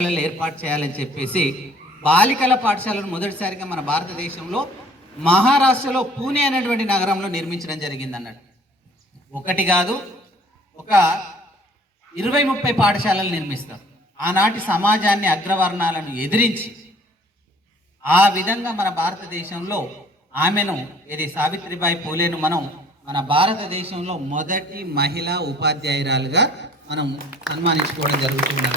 ఏర్పాటు చేయాలని చెప్పేసి బాలికల పాఠశాలను మొదటిసారిగా మన భారతదేశంలో మహారాష్ట్రలో పూణే అనేటువంటి నగరంలో నిర్మించడం జరిగింది అన్నట్టు. ఒకటి కాదు, ఒక 20-30 పాఠశాలలు నిర్మిస్తారు. ఆనాటి సమాజాన్ని అగ్రవర్ణాలను ఎదిరించి ఆ విధంగా మన భారతదేశంలో ఆమెను సావిత్రిబాయి పూలేను మనం మన భారతదేశంలో మొదటి మహిళా ఉపాధ్యాయురాలుగా మనం సన్మానించుకోవడం జరుగుతుంది.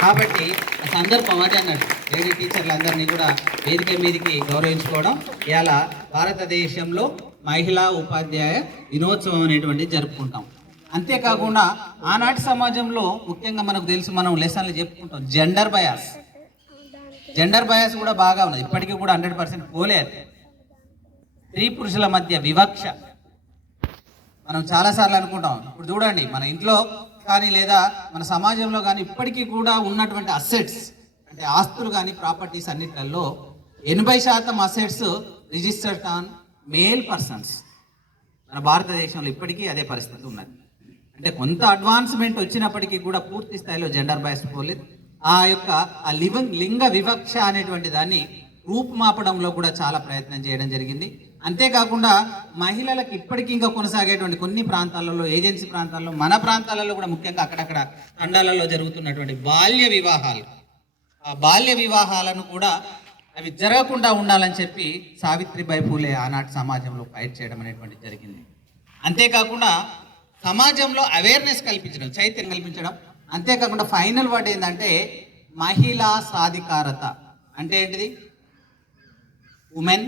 కాబట్టి ఆ సందర్భం అదే అన్నట్టు, లేడీ టీచర్లందరినీ కూడా వేదిక మీదకి గౌరవించుకోవడం ఇవాళ భారతదేశంలో మహిళా ఉపాధ్యాయ దినోత్సవం అనేటువంటిది జరుపుకుంటాం. అంతేకాకుండా ఆనాటి సమాజంలో ముఖ్యంగా మనకు తెలుసు, మనం లెసన్లు చెప్పుకుంటాం, జెండర్ బయాస్ కూడా బాగా ఉన్నది. ఇప్పటికీ కూడా 100% పోలేదు. స్త్రీ పురుషుల మధ్య వివక్ష మనం చాలాసార్లు అనుకుంటాం. ఇప్పుడు చూడండి, మన ఇంట్లో కానీ లేదా మన సమాజంలో కానీ ఇప్పటికీ కూడా ఉన్నటువంటి అసెట్స్ అంటే ఆస్తులు కానీ ప్రాపర్టీస్ అన్నిట్లలో 80% assets registered on male persons. మన భారతదేశంలో ఇప్పటికీ అదే పరిస్థితి ఉన్నది. అంటే కొంత అడ్వాన్స్మెంట్ వచ్చినప్పటికీ కూడా పూర్తి స్థాయిలో జెండర్ బయాస్ పోలేదు. ఆ యొక్క లింగ వివక్ష అనేటువంటి దాన్ని రూపుమాపడంలో కూడా చాలా ప్రయత్నం చేయడం జరిగింది. అంతేకాకుండా మహిళలకు ఇప్పటికీ ఇంకా కొనసాగేటువంటి కొన్ని ప్రాంతాలలో, ఏజెన్సీ ప్రాంతాల్లో, మన ప్రాంతాలలో కూడా ముఖ్యంగా అక్కడక్కడ తండాలలో జరుగుతున్నటువంటి బాల్య వివాహాలు, ఆ బాల్య వివాహాలను కూడా అవి జరగకుండా ఉండాలని చెప్పి సావిత్రిబాయి పూలే ఆనాటి సమాజంలో ఫైట్ చేయడం అనేటువంటిది జరిగింది. అంతేకాకుండా సమాజంలో అవేర్నెస్ కల్పించడం, చైతన్యం కల్పించడం. అంతేకాకుండా ఫైనల్ వర్డ్ ఏంటంటే మహిళా సాధికారత. అంటే ఏంటిది? ఉమెన్